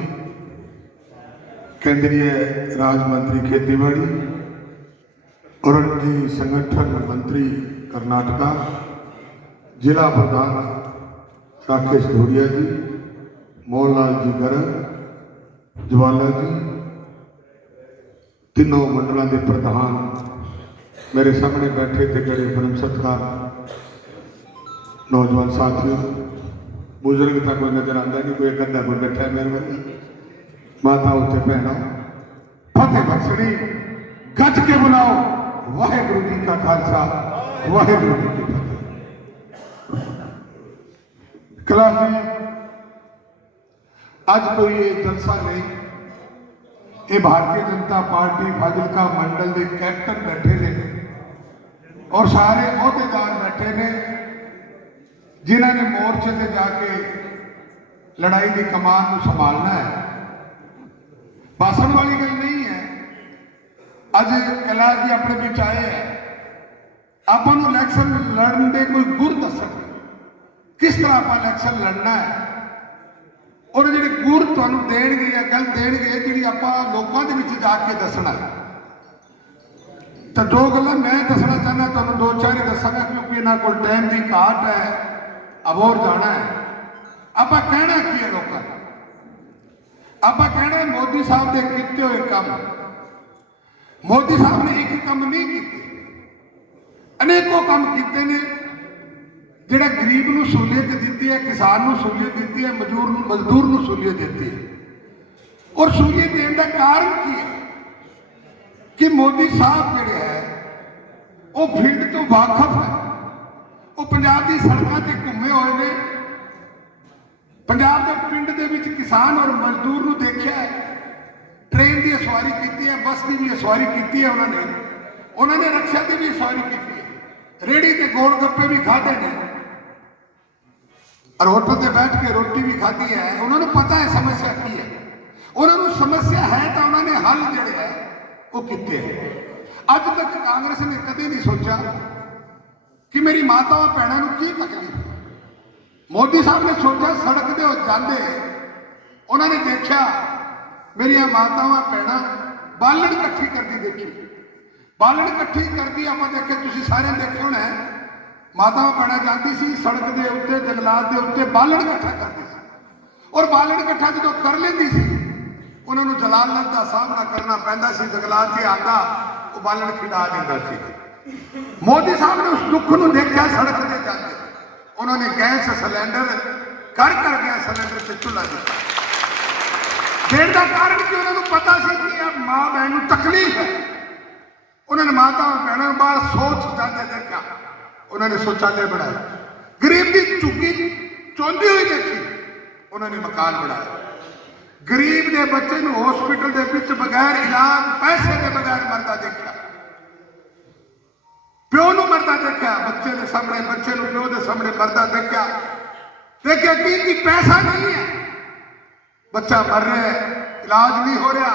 केंद्रीय राज्य मंत्री खेतीबाड़ी और उनकी संगठन मंत्री कर्नाटका, जिला प्रधान राकेश धोड़िया जी, मोहनलाल जी गर्ग, ਜਵਾਲਾ ਜੀ, ਤਿੰਨੋਂ ਮੰਡਲਾਂ ਦੇ ਪ੍ਰਧਾਨ ਮੇਰੇ ਸਾਹਮਣੇ ਬੈਠੇ ਤੇ ਜਿਹੜੇ ਪਰਮ ਸਤਿਕਾਰ ਨੌਜਵਾਨ ਸਾਥੀਓ, ਬਜ਼ੁਰਗ ਤਾਂ ਕੋਈ ਨਜ਼ਰ ਆਉਂਦਾ ਨਹੀਂ, ਕੋਈ ਅੱਧਾ ਕੋਈ ਬੈਠਾ ਮੇਰੇ ਵੱਲ, ਮਾਤਾ ਉੱਤੇ ਭੈਣਾਂ, ਫਤਿਹ ਬਖਸ਼ਣੀ, ਗੱਜ ਕੇ ਬੁਲਾਓ, ਵਾਹਿਗੁਰੂ ਜੀ ਕਾ ਖਾਲਸਾ, ਵਾਹਿਗੁਰੂ ਜੀ ਕੀ ਫਤਿਹ। ਕਲਾਮ ਜੀ, ਅੱਜ कोई ये जलसा नहीं, ये भारतीय जनता पार्टी फाजिलका मंडल के कैप्टन बैठे ने और सारे अहदेदार बैठे ने जिन्होंने मोर्चे से जाके लड़ाई की कमान को संभालना है। भाषण वाली गल नहीं है। अज कैलाश जी अपने विच आए हैं, आपको इलैक्शन लड़न के कोई गुर दस किस तरह आप इलैक्शन लड़ना है और जो गुर तुहानूं देणगे या गल देणगे जी आप लोगों के विच जाके दसना है। तो जो गल्लां मैं दसना चाहना तुहानूं दो चार ही दसांगा क्योंकि इन्हां कोल टाइम की घाट है, अबोर जाना है। आप कहना की है लोगों ने, आप कहना मोदी साहब के किए हुए काम। मोदी साहब ने एक काम नहीं किए, अनेकों काम किए ने। जिहड़ा गरीब नूं सहूलियत दी है, किसान नूं सहूलियत दी है, मजदूर नूं सहूलियत दी है। और सहूलियत देने का कारण की है कि मोदी साहब जिहड़े है वो फील्ड तो वाकफ है। वो पंजाब की सड़कों से घूमे हुए ने, पंजाब के पिंड दे विच किसान और मजदूर नूं देखिया है, ट्रेन की सवारी की है, बस की भी सवारी की है, उन्होंने रक्षा की भी सवारी की है, रेहड़ी के गोल गप्पे भी खाते हैं और होटल से बैठ के रोटी भी खाती है। उन्होंने पता है समस्या की है, उन्होंने समस्या है तो उन्होंने हल जोड़े है वो किते हैं। अज तक कांग्रेस ने कदे नहीं सोचा कि मेरी मातावां भैणां नूं की तकलीफ है। मोदी साहब ने सोचा सड़क दे जाते उन्होंने देखा मेरिया मातावां भैणां बालन इकट्ठी करती देखी, बालन इकट्ठी करती आप देखे, तुसीं सारे देखे होना है। मातावां भैणां जाती सी सड़क के उत्ते, जंगलात के उत्ते बालन इकट्ठा करती सी और बालन इकट्ठा जो कर लेंदी सी उन्होंने जलालत का सामना करना पैंदा सी। जंगलात से आंदा वो बालन खिड़ा देंदा सी। मोदी साहब ने उस दुख को देखा, सड़क से जाते उन्होंने गैस सिलेंडर कर गैस सिलेंडर से चूल्हा दिया। देने का कारण कि उन्होंने पता सी कि अब माँ बहन को तकलीफ है। उन्होंने माता बहनों बाहर सोच जाते देखा, उन्होंने शौचालय बनाया, गरीब की झुग्गी चौंधी हुई देखी, उन्होंने मकान बनाया। गरीब के बच्चे को हॉस्पिटल के विच बगैर इलाज पैसे के बगैर मरता देखा, प्यो नूं मरता देखा, बच्चे के सामने बच्चे नूं प्यो के सामने मरता देखा। देखिए कि पैसा नहीं है, बच्चा मर रहा है, इलाज नहीं हो रहा।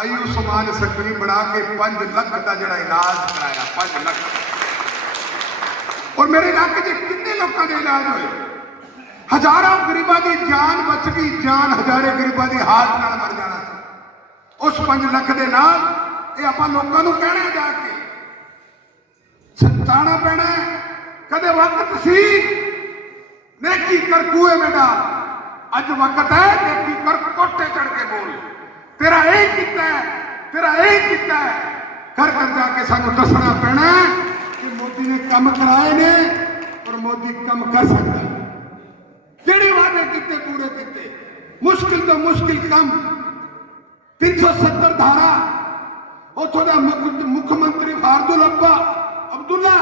आयुष्मान स्कीम बना के 5 लाख का जो इलाज कराया, 5 लाख। और मेरे इलाके के कितने लोगों के इलाज हुए, हजारों गरीबों की जान बच गई, जान हजारे गरीबों की हाथ नाल मर जाना था। उस 5 लाख के नाल ये आप लोगों को कहना जाके सताना पैना है। कदे वक्त सी नेकी कर कुएं में डाल, अज वक्त है नेकी कर कोटे चढ़ के बोल। तेरा यही किता है, तेरा यही किता है, कर जाके सानू दसना पैना है कि मोदी ने काम कराए ने और मोदी कम कर सकता है। जेड़े वादे किते पूरे किते, मुश्किल तो मुश्किल कम 370 धारा उतों का मुख्यमंत्री फारुल अब्दुल्ला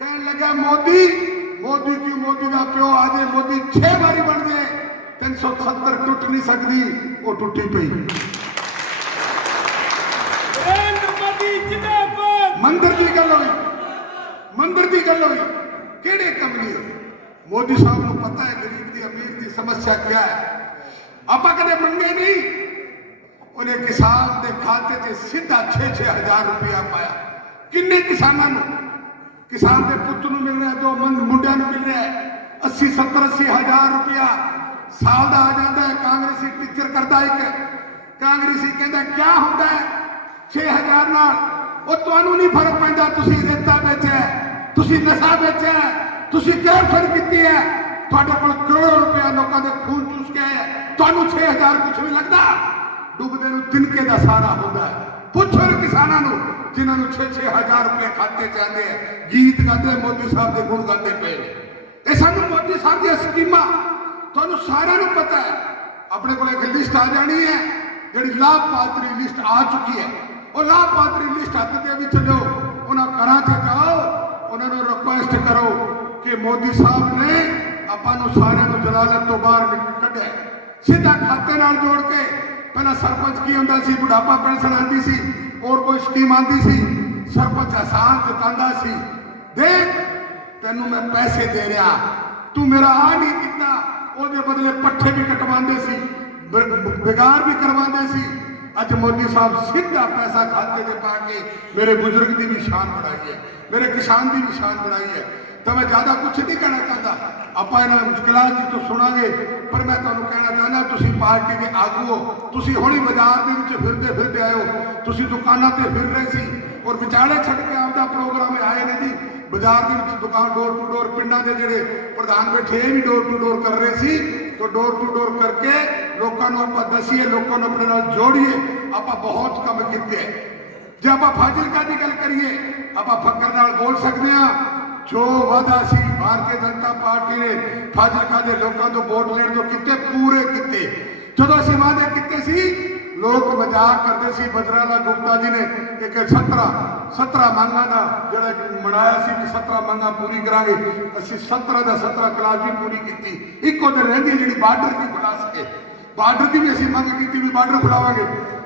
कहने लगा मोदी की मोदी का प्यो आ जाए, मोदी 6 बारी बन गए, 370 टुट नहीं सकती, वो टुटी पई। मंदिर की गल हुई, मंदिर की गल हुई, केड़े कम नहीं हुए। मोदी साहब को पता है गरीब की अमीर की समस्या क्या है। आप कदे मंगे नहीं, उन्हें किसान के खाते से सीधा 6-6 हजार रुपया पाया। किन्ने किसान के पुत्र मिल रहा है, 2 मुंडिया मिल रहा है 80-70-80 हजार रुपया साल का आ जाता है। कांग्रेसी टीचर करता एक कांग्रेसी कहता क्या होता है 6,000 नाल, वो तुहानू नहीं फर्क पैंदा। तुसी रेता बेचा है, तुसी नशा बेचा है, तुसी करप्शन की है, तुहाडे कोल करोड़ों रुपया लोगों के खून चूस के ਤੁਹਾਨੂੰ 6000 ਕੁਛ ਵੀ ਲੱਗਦਾ? ਡੁੱਬਦੇ ਨੂੰ ਤਿਨਕੇ ਦਾ ਸਾਰਾ ਹੁੰਦਾ ਹੈ। ਪੁੱਛੋ ਕਿਸਾਨਾਂ ਨੂੰ ਜਿਨ੍ਹਾਂ ਨੂੰ 6-6000 ਰੁਪਏ ਖਾਤੇ ਚ ਆਉਂਦੇ ਆ, ਗੀਤ ਗਾਉਂਦੇ ਮੋਦੀ ਸਾਹਿਬ ਦੇ ਗੁਣ ਗਾਉਂਦੇ ਪਏ ਨੇ। ਇਹ ਸਾਨੂੰ ਮੋਦੀ ਸਾਹਿਬ ਦੀਆਂ ਸਕੀਮਾਂ ਤੁਹਾਨੂੰ ਸਾਰਿਆਂ ਨੂੰ ਪਤਾ ਹੈ। ਆਪਣੇ ਕੋਲ ਇੱਕ ਲਿਸਟ ਆ ਜਾਣੀ ਹੈ ਜਿਹੜੀ ਲਾਭਪਾਤਰੀ ਲਿਸਟ ਆ ਚੁੱਕੀ ਹੈ। ਉਹ ਲਾਭਪਾਤਰੀ ਲਿਸਟ ਹੱਥ ਦੇ ਵਿੱਚ ਲਿਓ, ਉਹਨਾਂ ਘਰਾਂ 'ਚ ਜਾਓ, ਉਹਨਾਂ ਨੂੰ ਰਿਕੁਐਸਟ ਕਰੋ ਕਿ ਮੋਦੀ ਸਾਹਿਬ ਨੇ ਆਪਾਂ ਨੂੰ ਸਾਰਿਆਂ ਨੂੰ ਜਲਾਲਤ ਤੋਂ ਬਾਹਰ ਕੱਢਿਆ, ਸਿੱਧਾ ਖਾਤੇ ਨਾਲ ਜੋੜ ਕੇ। ਪਹਿਲਾਂ ਸਰਪੰਚ ਕੀ ਹੁੰਦਾ ਸੀ, ਬੁਢਾਪਾ ਪੈਨਸ਼ਨ ਆਉਂਦੀ ਸੀ, और कोई स्कीम आती सी, सरपंच एहसान जतांदा सी, देख तेनू मैं पैसे दे रहा, तू मेरा आ नहीं किता, ओदे बदले पट्ठे भी कटवांदे सी, बेगार भी करवांदे सी। अज मोदी साहब सीधा पैसा खाते में पा के मेरे बुजुर्ग की भी शान बढ़ाई है, मेरे किसान की भी शान बढ़ाई है। तो मैं ज्यादा कुछ नहीं कहना चाहता, आप मुश्किलात जी तो सुनांगे, पर मैं तुहानू कहना चाहना तुसी पार्टी के आगू हो, तुसी हुणी बाजार दे विच फिरदे फिरदे आए हो, तुसी दुकानां ते फिर रहे सी और विचारे छड़ के आपदा प्रोग्राम आए ने जी। बाजार दे विच दुकान डोर टू डोर पिंडां दे जिहड़े प्रधान बैठे भी डोर टू डोर कर रहे सी, तो डोर टू डोर करके लोकां नूं आपां दसीए, लोकां नूं अपने नाल जोड़िए, आपां बहुत काम कीते। जे आपां फाजिलका दी गल करिए, आपां फकर नाल बोल सकदे हां, जो वादा सी भारतीय जनता पार्टी ने फाजिलका दे लोकां तो वोट लेण तो किते पूरे किते। जदों असीं वादे किते सी, लोग मजाक करते सी, बजरालाल गुप्ता जी ने एक 17 मंगां दा जिहड़ा मनाया सी कि 17 मंगां पूरी करांगे, असीं 17 दा 17 क्लास भी पूरी कीती। इक्को दिन रहिंदी जिहड़ी बार्डर नहीं खुला सके, बार्डर की भी असीं मंग कीती भी बार्डर खुलावांगे,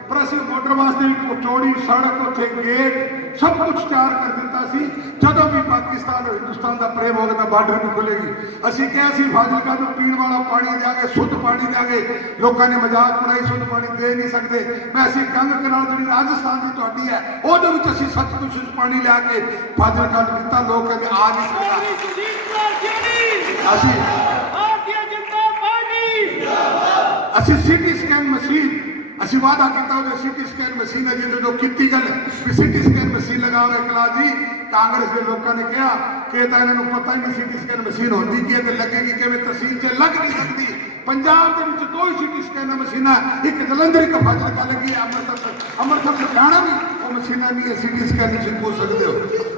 पर असीं बॉर्डर वास्ते भी चौड़ी सड़क, उत्थे गेट सब कुछ तैयार कर दिता सी। जदों भी पाकिस्तान और हिंदुस्तान का प्रेम होगा तो बार्डर भी खुलेगी। असीं कहा सी फाजिलका नूं पीण वाला पानी देंगे, शुद्ध पानी देंगे, लोगों ने मजाक बनाई शुद्ध पानी दे नहीं सकते। मैं असीं गंग कनाल जिहड़ी राजस्थान की तुहाडी है उहदे विच असीं सतलुज पानी लिया के फाजिलका नूं दित्ता, लोग कहंदे आ नहीं सकदा। असीं सिटी स्कैन मशीन असीं वादा किया, सिटी स्कैन मशीन है जो की गल सिटी स्कैन मशीन लगाओ कला जी। कांग्रेस के लोगों ने कहा कि इन्होंने पता ही नहीं सिटी स्कैन मशीन होती की है, लगेगी कि तहसील से लग नहीं सकती। पंजाब के दो ही सिटी स्कैन मशीन, एक जलंधर एक फाजिलका लगी है, अमृतसर लुधियाना भी वो मशीन नहीं है, सिटी स्कैन नहीं पूछ सकते हो।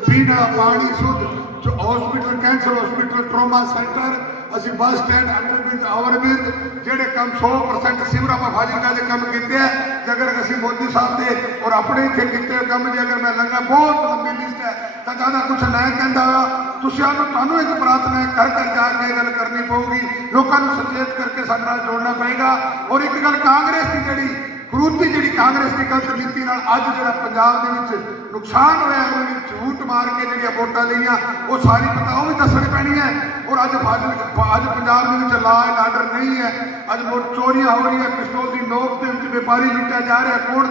पीने वाला पानी शुद्ध, जो hospital cancer hospital trauma centre, असीं बस स्टैंड अंडरब्रिज ओवरब्रिज जेडे काम 100% सिवर आप फाजिलका के काम किए हैं। अगर असीं मोदी साहब के और अपने इतने किए काम जी अगर मैं लंघा बहुत लंबी लिस्ट है तो ज़्यादा कुछ नहीं कहता हुआ तुहानूं एक प्रार्थना है, घर घर जाके गल करनी पऊगी, लोगों को सचेत करके साडे नाल जोड़ना पएगा। और एक गल कांग्रेस की जिहड़ी क्रूरती जिहड़ी कांग्रेस की गलत नीति नाल अज जिहड़ा पंजाब दे विच नुकसान होया, उन्होंने झूठ मार के जिहड़ियां वोटां लईआं वो सारी पता वो भी दसणी पैनी है। और अज पंजाब दे विच लॉ एंड आर्डर नहीं है, अज चोरियां हो रही है, पिस्तौल की नोक के विच व्यापारी लुटिया जा रहा है, कौन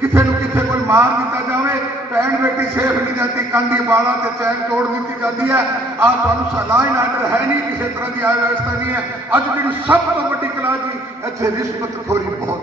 किथे कोई मार दिता जाए, भैन बेटी सेफ नहीं जाती, कंधी बाला ते चैन तोड़ दी जाती है। आ तुहानूं लॉ एंड आर्डर है नहीं, किसी तरह की व्यवस्था नहीं है। अज जिहड़ी सब तो वड्डी कला जी इत्थे रिश्वतखोरी बहुत,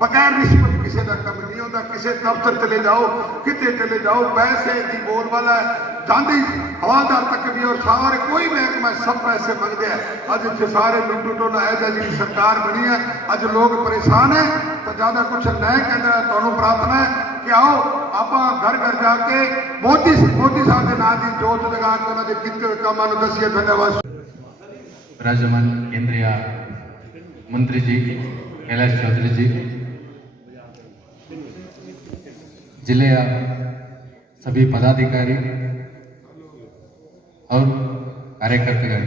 बगैर रिश्वत किसी का कम नहीं होता। किसी दफ्तर चले जाओ, कितने चले जाओ, पैसे की बोल वाला है, जाते हवादार तक भी और सारे कोई महकमा सब पैसे मंगते हैं। अज इतने सारे लुटू टोला है जी सरकार बनी है, अज लोग परेशान है। तो ज़्यादा कुछ नहीं कहना, तुहानूं प्रार्थना है कि आओ आप घर घर जाके मोदी साहब के नाम की जोत जगा के उन्होंने किए हुए कामों को दसिए। धन्यवाद। राज्यमंत्री केंद्रीय मंत्री जी कैलाश चौधरी जी, जिले सभी पदाधिकारी और कार्यकर्तागण,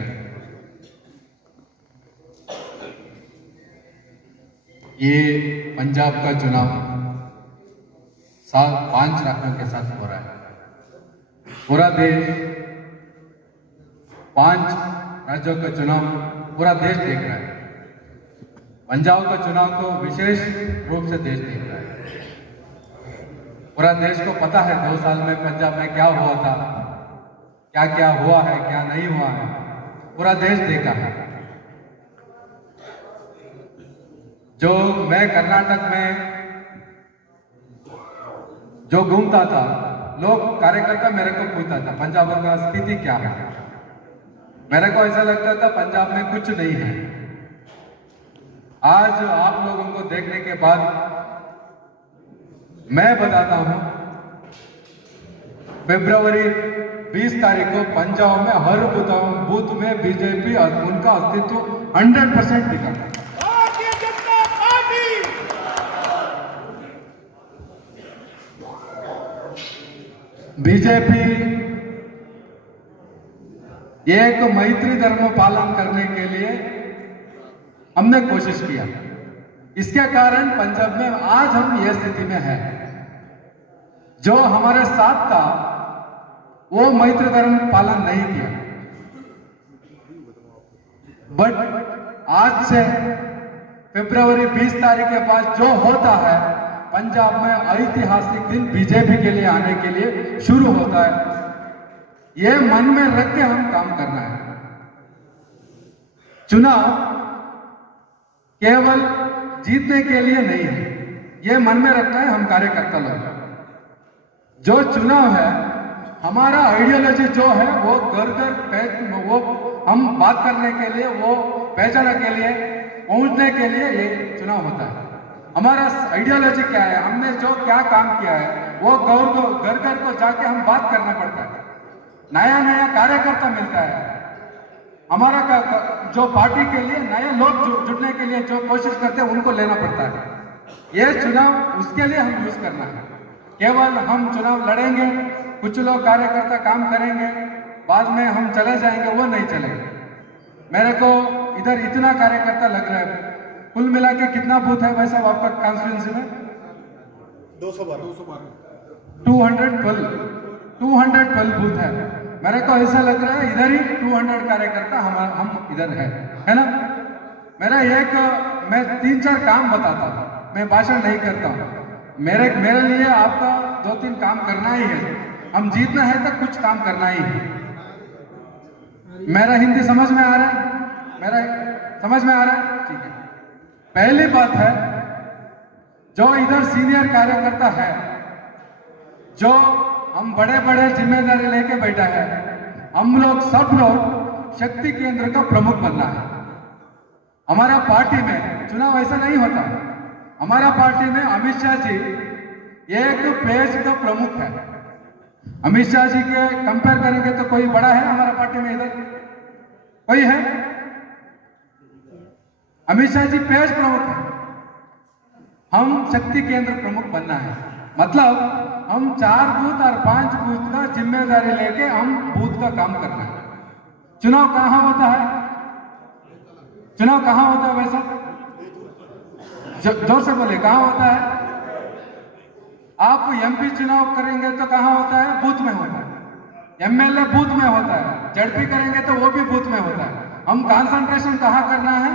ये पंजाब का चुनाव 5 राज्यों के साथ हो रहा है। पूरा देश 5 राज्यों का चुनाव पूरा देश देख रहा है। पंजाब का चुनाव को विशेष रूप से देश देख रहा है। पूरा देश को पता है 2 साल में पंजाब में क्या हुआ था, क्या क्या हुआ है, क्या नहीं हुआ है, पूरा देश देखा है। जो मैं कर्नाटक में जो घूमता था, लोग कार्यकर्ता मेरे को पूछता था पंजाब का स्थिति क्या है। मेरे को ऐसा लगता था पंजाब में कुछ नहीं है। आज आप लोगों को देखने के बाद मैं बताता हूं, फरवरी 20 तारीख को पंजाब में हर बूथ में बीजेपी उनका अस्तित्व 100% दिखा। भारतीय जनता पार्टी बीजेपी एक मैत्री धर्म पालन करने के लिए हमने कोशिश किया। इसके कारण पंजाब में आज हम ये स्थिति में हैं। जो हमारे साथ था वो मैत्री धर्म पालन नहीं किया, बट आज से फरवरी 20 तारीख के बाद जो होता है पंजाब में ऐतिहासिक दिन बीजेपी के लिए आने के लिए शुरू होता है। ये मन में रख के हम काम करना है। चुनाव केवल जीतने के लिए नहीं है, ये मन में रखना है हम कार्यकर्ता लोग। जो चुनाव है हमारा आइडियोलॉजी जो है वो घर घर वो हम बात करने के लिए, वो पहचानने के लिए, पहुंचने के लिए ये चुनाव होता है। हमारा आइडियोलॉजी क्या है, हमने जो क्या काम किया है वो घर घर को जाके हम बात करना पड़ता है। नया नया कार्यकर्ता मिलता है। हमारा जो पार्टी के लिए नए लोग जुड़ने के लिए जो कोशिश करते हैं उनको लेना पड़ता है। ये चुनाव उसके लिए हम यूज करना है। केवल हम चुनाव लड़ेंगे, कुछ लोग कार्यकर्ता काम करेंगे, बाद में हम चले जाएंगे, वो नहीं चलेगा। मेरे को इधर इतना कार्यकर्ता लग रहा है। कुल मिला के कितना बूथ है भाई साहब आपका कॉन्स्टिट्यूंसी में? 212 बूथ है। मेरे को ऐसा लग रहा है इधर ही 200 कार्यकर्ता हम इधर है ना। मैं 3-4 काम बताता हूँ, मैं भाषण नहीं करता हूँ। मेरे लिए आपका 2-3 काम करना ही है। हम जीतना है तो कुछ काम करना ही है। मेरा हिंदी समझ में आ रहा है? समझ में आ रहा है? ठीक है। पहली बात है, जो इधर सीनियर कार्यकर्ता है, जो हम बड़े बड़े जिम्मेदारी लेके बैठा है, हम लोग सब लोग शक्ति केंद्र का प्रमुख बनना है। हमारा पार्टी में चुनाव ऐसा नहीं होता। हमारा पार्टी में अमित शाह जी एक पेज का प्रमुख है। अमित शाह जी के कंपेयर करेंगे तो कोई बड़ा है हमारा पार्टी में? इधर कोई है? अमित शाह जी पेज प्रमुख है। हम शक्ति केंद्र प्रमुख बनना है। मतलब हम 4 बूथ और 5 बूथ का जिम्मेदारी लेके हम बूथ का काम करना है। चुनाव कहां होता है? चुनाव कहां होता है वैसा? जोर से बोले, कहां होता है? आप एमपी चुनाव करेंगे तो कहां होता है? बूथ में होता है। एमएलए बूथ में होता है। जड़पी करेंगे तो वो भी बूथ में होता है। हम कंसंट्रेशन कहां करना है?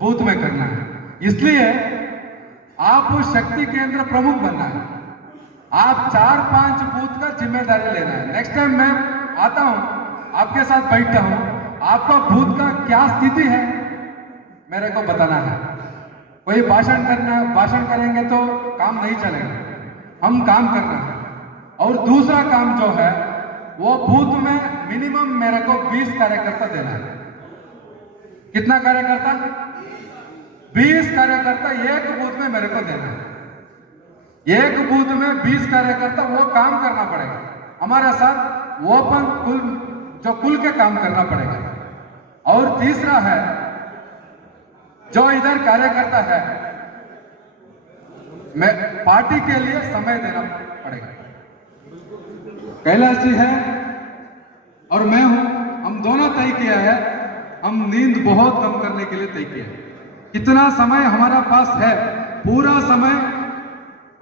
बूथ में करना है। इसलिए आप शक्ति केंद्र प्रमुख बनना है। आप 4-5 बूथ का जिम्मेदारी लेना है। नेक्स्ट टाइम मैं आता हूं, आपके साथ बैठता हूं, आपका बूथ का क्या स्थिति है मेरे को बताना है। कोई भाषण करेंगे तो काम नहीं चलेगा। हम काम करना है। और दूसरा काम जो है वो बूथ में मिनिमम मेरे को 20 कार्यकर्ता देना है। कितना कार्यकर्ता? 20 कार्यकर्ता एक बूथ में मेरे को देना है। एक बूथ में 20 कार्यकर्ता, वो काम करना पड़ेगा हमारे साथ। वो अपन कुल के काम करना पड़ेगा। और तीसरा है, जो इधर कार्यकर्ता है, मैं पार्टी के लिए समय देना पड़ेगा। कैलाश जी है और मैं हूं, हम दोनों तय किया है। हम नींद बहुत कम करने के लिए तय किया है। कितना समय हमारा पास है, पूरा समय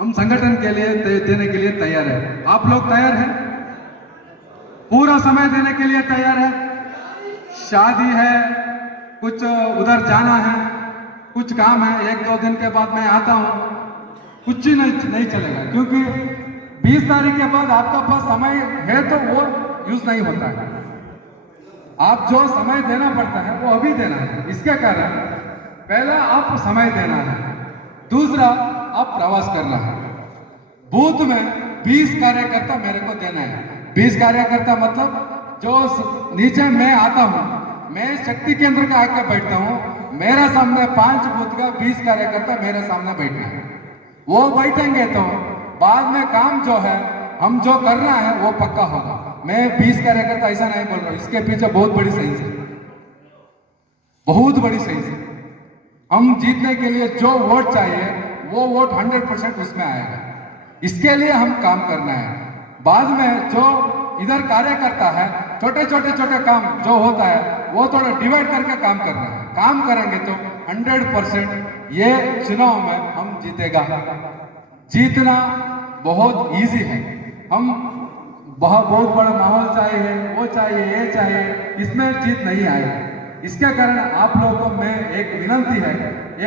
हम संगठन के लिए देने के लिए तैयार है। आप लोग तैयार हैं? पूरा समय देने के लिए तैयार है? शादी है, कुछ उधर जाना है, कुछ काम है, 1-2 दिन के बाद मैं आता हूं, कुछ ही नहीं चलेगा। क्योंकि 20 तारीख के बाद आपका पास समय है तो वो यूज नहीं होता है। आप जो समय देना पड़ता है वो अभी देना है। इसके कारण पहला आप समय देना है, दूसरा आप प्रवास करना है। बूथ में 20 कार्यकर्ता मेरे को देना है। 20 कार्यकर्ता मतलब जो नीचे मैं आता हूं, मैं शक्ति केंद्र का आके बैठता हूं, मेरे सामने 5 बूथ का 20 कार्यकर्ता मेरे सामने बैठना है। वो बैठेंगे तो बाद में काम जो है हम जो करना है वो पक्का होगा। मैं 20 कार्यकर्ता ऐसा नहीं बोल रहा हूं, इसके पीछे बहुत बड़ी साइंस है, बहुत बड़ी साइंस है। हम जीतने के लिए जो वोट चाहिए वो वोट 100% उसमें आएगा। इसके लिए हम काम करना है। बाद में जो इधर कार्यकर्ता है, छोटे छोटे काम जो होता है वो थोड़ा डिवाइड करके काम करना है। काम करेंगे तो 100% ये चुनाव में हम जीतेगा। जीतना बहुत इजी है। हम बहुत बड़ा माहौल चाहिए, वो चाहिए, ये चाहिए, इसमें जीत नहीं आएगी। इसके कारण आप लोगों को मैं एक विनंती है,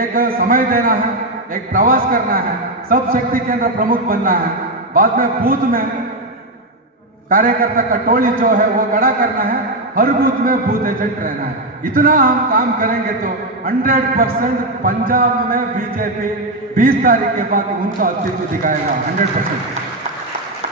एक समय देना है, एक प्रवास करना है, सब शक्ति केंद्र प्रमुख बनना है। बाद में बूथ में कार्यकर्ता का टोली जो है वो खड़ा करना है, हर बूथ में बूथ एजेंट रहना है। इतना हम काम करेंगे तो 100% पंजाब में बीजेपी 20 तारीख के बाद उनका अस्तित्व दिखाएगा 100%।